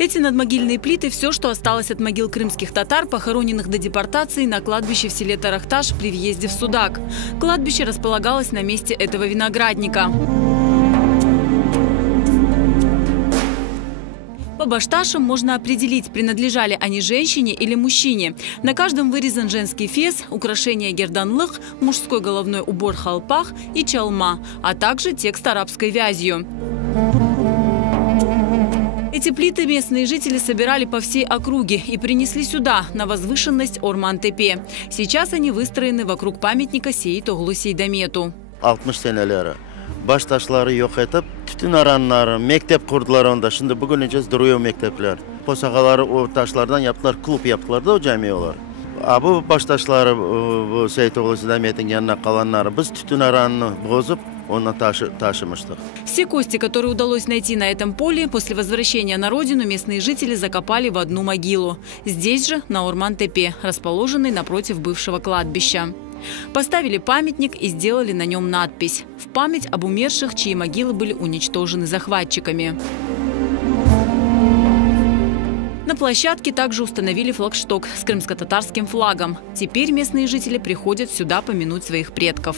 Эти надмогильные плиты – все, что осталось от могил крымских татар, похороненных до депортации на кладбище в селе Тарахташ при въезде в Судак. Кладбище располагалось на месте этого виноградника. По башташам можно определить, принадлежали они женщине или мужчине. На каждом вырезан женский фес, украшение герданлых, мужской головной убор халпах и чалма, а также текст арабской вязью. Эти плиты местные жители собирали по всей округе и принесли сюда, на возвышенность Орман-Тепе. Сейчас они выстроены вокруг памятника Сейит Оглу Сейдамету. 60 seneleri baş taşları yok edip tütün aranları, mektep kurdular onda. Şimdi bugünece duruyor mektepler. Posakaları o taşlardan yaptılar, kulüp yaptılar da o camiyeler. Bu baş taşları bu Seyit Oğlu Сейдамет'in yanına kalanları biz tütün aranını bozup onu taşımıştık. Все кости, которые удалось найти на этом поле, после возвращения на родину местные жители закопали в одну могилу. Здесь же, на Орман-Тепе, расположенный напротив бывшего кладбища. Поставили памятник и сделали на нем надпись «В память об умерших, чьи могилы были уничтожены захватчиками». На площадке также установили флагшток с крымско-татарским флагом. Теперь местные жители приходят сюда помянуть своих предков.